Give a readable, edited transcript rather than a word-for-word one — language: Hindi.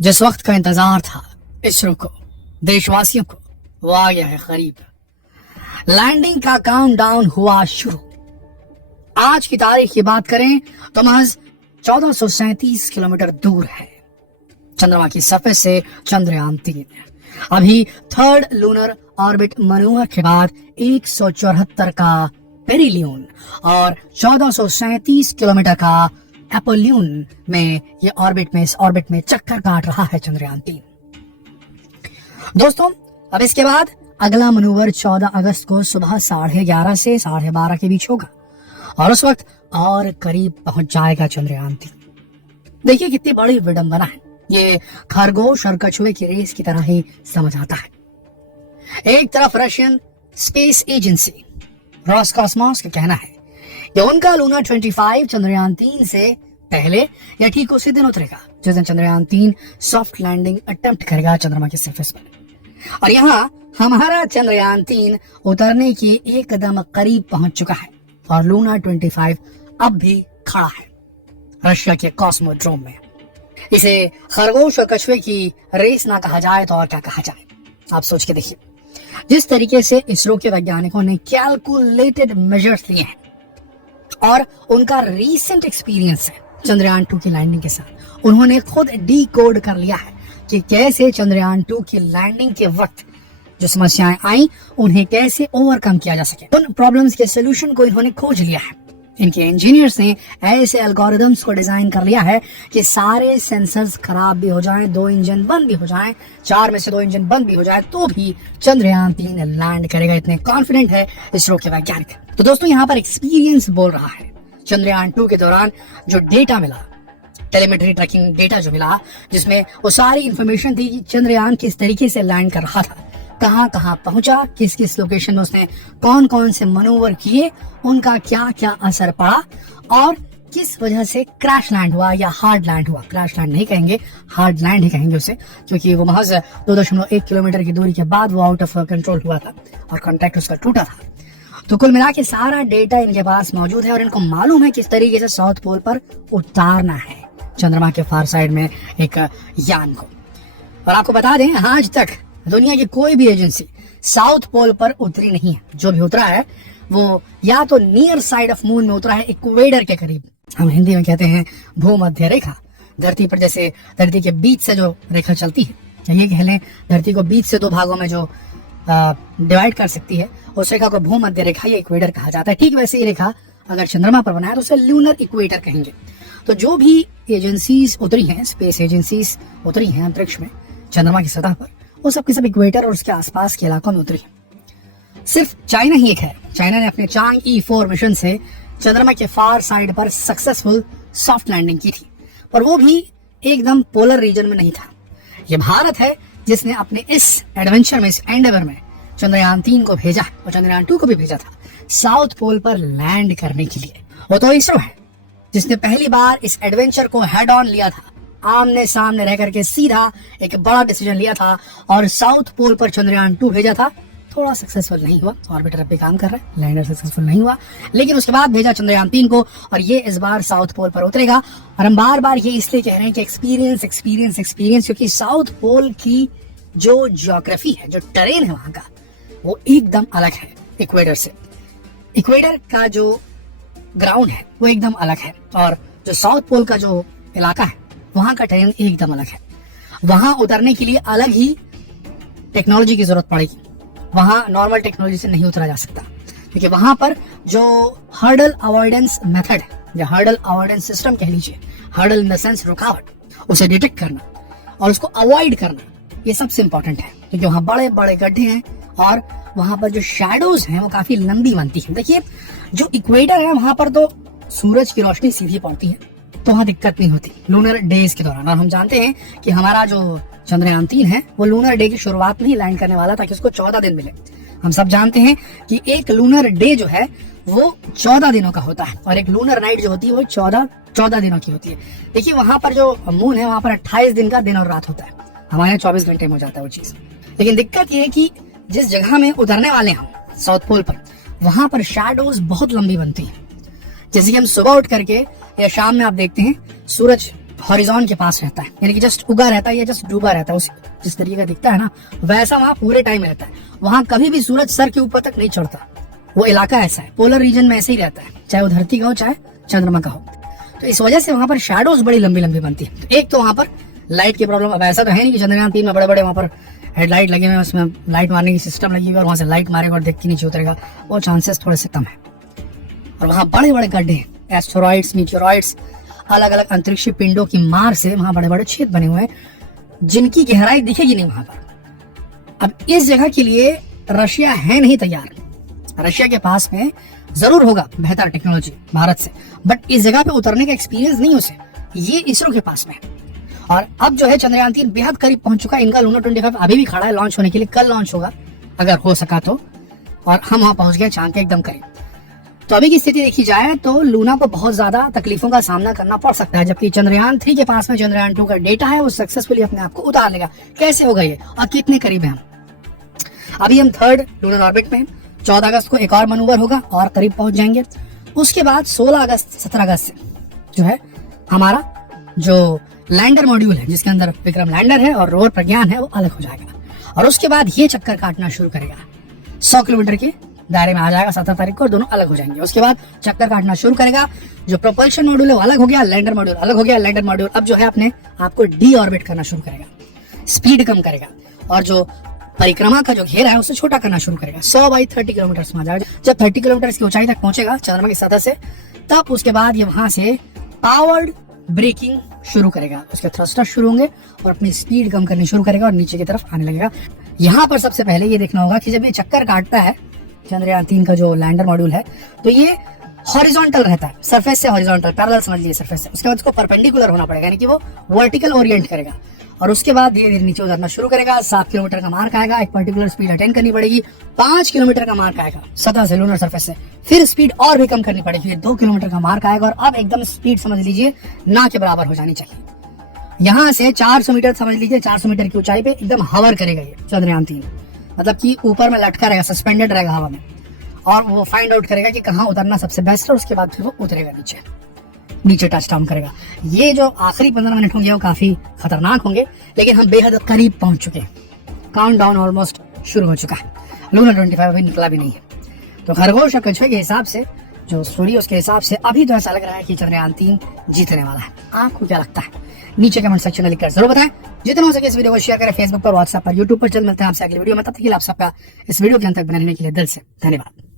जिस वक्त का इंतजार था इसरो को, देशवासियों को, वो आ गया है करीब। लैंडिंग का काउंटडाउन हुआ शुरू। आज की तारीख की बात करें तो महज 1437 किलोमीटर दूर है चंद्रमा की सरफेस से चंद्रयान-3। अभी थर्ड लूनर ऑर्बिट मैनूवर के बाद 174 का पेरिलियन और 1437 किलोमीटर का एपोल्यून में ये इस ऑर्बिट में चक्कर काट रहा है चंद्रयान-3। दोस्तों, अब इसके बाद अगला मनूवर 14 अगस्त को सुबह 11:30 से 12:30 के बीच होगा और उस वक्त और करीब पहुंच जाएगा चंद्रयान-3। देखिए कितनी बड़ी विडंबना है। ये खरगोश और कछुए की रेस की तरह ही समझ आता है। एक तरफ रशियन स्पेस एजेंसी रोसकॉस्मोस का कहना है कि उनका लूना 25 चंद्रयान-3 से पहले या ठीक उसी दिन उतरेगा जिस दिन चंद्रयान-3 सॉफ्ट लैंडिंग अटेम्प्ट करेगा चंद्रमा की सरफेस पर। और यहाँ हमारा चंद्रयान-3 उतरने के एकदम करीब पहुंच चुका है और लूना 25 अब भी खड़ा है रशिया के कॉस्मोड्रोम में। इसे खरगोश और कछुए की रेस ना कहा जाए तो और क्या कहा जाए, आप सोच के देखिए। जिस तरीके से इसरो के वैज्ञानिकों ने कैलकुलेटेड मेजर्स लिए हैं और उनका रीसेंट एक्सपीरियंस है चंद्रयान-2 की लैंडिंग के साथ, उन्होंने खुद डीकोड कर लिया है कि कैसे चंद्रयान-2 की लैंडिंग के वक्त जो समस्याएं आई उन्हें कैसे ओवरकम किया जा सके। उन प्रॉब्लम्स के सोल्यूशन को इन्होंने खोज लिया है। इनके इंजीनियर्स ने ऐसे एल्गोरिदम्स को डिजाइन कर लिया है कि सारे सेंसर्स खराब भी हो जाएं, 2 इंजन बंद भी हो जाएं, 4 में से 2 इंजन बंद भी हो जाए तो भी चंद्रयान-3 लैंड करेगा। इतने कॉन्फिडेंट है इसरो के वैज्ञानिक। तो दोस्तों, यहाँ पर एक्सपीरियंस बोल रहा है चंद्रयान-2 के दौरान जो डेटा मिला, टेलीमेट्री ट्रैकिंग डेटा जो मिला, जिसमें वो सारी इंफॉर्मेशन थी कि चंद्रयान किस तरीके से लैंड कर रहा था, कहां कहां पहुंचा, किस किस लोकेशन में उसने कौन कौन से मनूवर किए, उनका क्या क्या असर पड़ा और किस वजह से क्रैश लैंड हुआ या हार्ड लैंड हुआ। क्रैश लैंड नहीं कहेंगे, हार्ड लैंड ही कहेंगे उसे, क्योंकि वो महज 2.1 किलोमीटर की दूरी के बाद वो आउट ऑफ कंट्रोल हुआ था और कॉन्टैक्ट उसका टूटा था। तो कुल मिला के सारा डेटा इनके पास मौजूद है और इनको मालूम है किस तरीके से साउथ पोल पर उतारना है चंद्रमा के फार साइड में एक यान को। और आपको बता दें, आज तक दुनिया की कोई भी एजेंसी साउथ पोल पर उतरी नहीं है। जो भी उतरा है वो या तो नियर साइड ऑफ मून में उतरा है, इक्वेटर के करीब, हम हिंदी में कहते हैं भूमध्य रेखा। धरती पर जैसे धरती के बीच से जो रेखा चलती है, ये कह लें धरती को बीच से 2 भागों में जो डिवाइड कर सकती है, उस रेखा को भूमध्य रेखा या इक्वेटर कहा जाता है। ठीक वैसे ही रेखा अगर चंद्रमा पर बनाए तो उसे ल्यूनर इक्वेटर कहेंगे। तो जो भी एजेंसीज उतरी हैं, स्पेस एजेंसीज उतरी हैं अंतरिक्ष में चंद्रमा की सतह पर, वो सब के सब इक्वेटर और उसके आसपास के इलाकों में उतरी है। सिर्फ चाइना ही एक है। चाइना ने अपने चांग-ई 4 मिशन से चंद्रमा के फार साइड पर सक्सेसफुल सॉफ्ट लैंडिंग की थी, पर वो भी एकदम पोलर रीजन में नहीं था। ये भारत है जिसने अपने इस एडवेंचर में, इस एंडेवर में चंद्रयान-3 को भेजा और चंद्रयान-2 को भी भेजा था साउथ पोल पर लैंड करने के लिए। वो तो इसरो है जिसने पहली बार इस एडवेंचर को हेड ऑन लिया था, आमने सामने रह करके सीधा एक बड़ा डिसीजन लिया था और साउथ पोल पर चंद्रयान-2 भेजा था। थोड़ा सक्सेसफुल नहीं हुआ, ऑर्बिटर अब भी काम कर रहा है, लैंडर सक्सेसफुल नहीं हुआ, लेकिन उसके बाद भेजा चंद्रयान-3 को और ये इस बार साउथ पोल पर उतरेगा। और हम बार बार ये इसलिए कह रहे हैं कि एक्सपीरियंस एक्सपीरियंस एक्सपीरियंस, क्योंकि साउथ पोल की जो ज्योग्राफी है, जो टेरेन है वहां का, वो एकदम अलग है इक्वेटर से। इक्वेटर का जो ग्राउंड है वो एकदम अलग है और जो साउथ पोल का जो इलाका है वहां का टेरेन एकदम अलग है। वहां उतरने के लिए अलग ही टेक्नोलॉजी की जरूरत पड़ेगी। वहां नॉर्मल टेक्नोलॉजी से नहीं उतरा जा सकता, क्योंकि वहां पर जो हर्डल अवॉइडेंस मेथड या हर्डल अवॉइडेंस सिस्टम कह लीजिए, हर्डल इन द सेंस रुकावट, उसे डिटेक्ट करना और उसको अवॉइड करना, ये सबसे इंपॉर्टेंट है, क्योंकि वहां बड़े बड़े गड्ढे हैं और वहां पर जो शैडोज हैं वो काफी लंबी बनती है। देखिए, जो इक्वेटर है वहां पर तो सूरज की रोशनी सीधी पड़ती है, तो वहां दिक्कत नहीं होती लूनर डेज के दौरान। और हम जानते हैं कि हमारा जो चंद्रयान-3 है वो लूनर डे की शुरुआत में ही लैंड करने वाला, ताकि उसको 14 दिन मिले। हम सब जानते हैं कि एक लूनर डे जो है वो 14 दिनों का होता है और एक लूनर नाइट जो होती है वो 14 दिनों की होती है। देखिए, वहां पर जो मून है वहां पर 28 दिन का दिन और रात होता है, हमारे यहाँ 24 घंटे में हो जाता है वो चीज। लेकिन दिक्कत ये है कि जिस जगह में उतरने वाले हम साउथ पोल पर, वहां पर शैडोज बहुत लंबी बनती है। जैसे कि हम सुबह उठ करके या शाम में आप देखते हैं सूरज हॉरिजॉन के पास रहता है, यानी कि जस्ट उगा रहता है या जस्ट डूबा रहता है, उस जिस तरीके का दिखता है ना वैसा वहां पूरे टाइम रहता है। वहां कभी भी सूरज सर के ऊपर तक नहीं चढ़ता। वो इलाका ऐसा है, पोलर रीजन में ऐसे ही रहता है, चाहे वो धरती का हो चाहे चंद्रमा का हो। तो इस वजह से वहां पर शैडोज बड़ी लंबी लंबी बनती है। तो एक तो वहां पर लाइट की प्रॉब्लम, अब ऐसा तो है नहीं कि चंद्रयान 3 में बड़े बड़े वहां पर हेडलाइट लगे हुए हैं, उसमें लाइट मारने की सिस्टम लगी हुई है और वहां से लाइट मारेगा और देख के नीचे उतरेगा, वो चांसेस थोड़े से कम है। और वहां बड़े बड़े गड्ढे हैं, एस्टेरॉइड्स, मीटियोरॉइड्स, अलग अलग अंतरिक्षीय पिंडों की मार से वहां बड़े बड़े छेद बने हुए हैं जिनकी गहराई दिखेगी नहीं वहां पर। अब इस जगह के लिए रशिया है नहीं तैयार। रशिया के पास में जरूर होगा बेहतर टेक्नोलॉजी भारत से, बट इस जगह पे उतरने का एक्सपीरियंस नहीं उसे, ये इसरो के पास में। और अब जो है चंद्रयान 3 बेहद करीब पहुंच चुका है। इनका लूना 25 अभी भी खड़ा है लॉन्च होने के लिए, कल लॉन्च होगा अगर हो सका तो, और हम वहां पहुंच गए चांद के एकदम करीब। तो अभी की स्थिति देखी जाए तो लूना को बहुत ज्यादा तकलीफों का सामना करना पड़ सकता है, जबकि चंद्रयान 3 के पास में चंद्रयान 2 का डेटा है, वो सक्सेसफुली अपने आप को उतार लेगा। कैसे होगा ये और कितने करीब है हम? अभी हम 3rd लूनर ऑर्बिट में, 14 अगस्त को एक और मनूवर होगा और करीब पहुंच जाएंगे। उसके बाद 16 अगस्त 17 अगस्त से जो है हमारा जो लैंडर मॉड्यूल है, जिसके अंदर विक्रम लैंडर है और रोवर प्रज्ञान है, वो अलग हो जाएगा और उसके बाद ये चक्कर काटना शुरू करेगा। 100 किलोमीटर के दायरे में आ जाएगा 17 तारीख को और दोनों अलग हो जाएंगे। उसके बाद चक्कर काटना शुरू करेगा। जो प्रोपल्शन मॉड्यूल है वो अलग हो गया, लैंडर मॉड्यूल अलग हो गया। लैंडर मॉड्यूल अब जो है अपने आपको डी ऑर्बिट करना शुरू करेगा, स्पीड कम करेगा और जो परिक्रमा का जो घेरा है उसे छोटा करना शुरू करेगा। 100 बाई 30 किलोमीटर में आ जाएगा। जब 30 किलोमीटर की ऊंचाई तक पहुंचेगा चंद्रमा की सतह से, तब उसके बाद ये वहां से पावर्ड ब्रेकिंग शुरू करेगा। उसके थ्रस्टर शुरू होंगे और अपनी स्पीड कम करनी शुरू करेगा और नीचे की तरफ आने लगेगा। यहाँ पर सबसे पहले ये देखना होगा कि जब ये चक्कर काटता है चंद्रयान 3 का जो लैंडर मॉड्यूल है, तो ये हॉरिजॉन्टल रहता है, सरफेस से हॉरिजॉन्टल, पैरेलल समझ लीजिए सरफेस से। उसके बाद उसको परपेंडिकुलर होना पड़ेगा, यानी कि वो वर्टिकल ओरिएंट करेगा और उसके बाद धीरे धीरे नीचे उतरना शुरू करेगा। 7 किलोमीटर का मार्क आएगा, एक पर्टिकुलर स्पीड अटेंड करनी पड़ेगी। 5 किलोमीटर का मार्क आएगा सतह से, लूनर सरफेस से, फिर स्पीड और भी कम करनी पड़ेगी। 2 किलोमीटर का मार्क आएगा और अब एकदम स्पीड समझ लीजिए ना के बराबर हो जानी चाहिए। यहाँ से 400 मीटर समझ लीजिए, 400 मीटर की ऊंचाई पे एकदम हवर करेगा ये चंद्रयान 3, मतलब कि ऊपर में लटका रहेगा, सस्पेंडेड रहेगा हवा में, और वो फाइंड आउट करेगा कि कहाँ उतरना सबसे बेस्ट है। उसके बाद फिर वो उतरेगा नीचे टच डाउन करेगा। ये जो आखिरी 15 मिनट होंगे वो काफी खतरनाक होंगे, लेकिन हम बेहद करीब पहुंच चुके हैं। काउंट डाउन ऑलमोस्ट शुरू हो चुका है। लूनर 25 अभी निकला भी नहीं है। तो खरगोश और कछुए के हिसाब से, जो स्टोरी उसके हिसाब से अभी तो ऐसा लग रहा है कि चंद्रयान 3 जीतने वाला है। आपको क्या लगता है नीचे कमेंट सेक्शन में लिखकर जरूर बताएं। जितना हो सके इस वीडियो को शेयर करें, फेसबुक पर, व्हाट्सएप पर, यूट्यूब पर। चल मिलते हैं आपसे अगली वीडियो में, तब तक के लिए आप सबका इस वीडियो के अंत तक बने रहने के लिए दिल से धन्यवाद।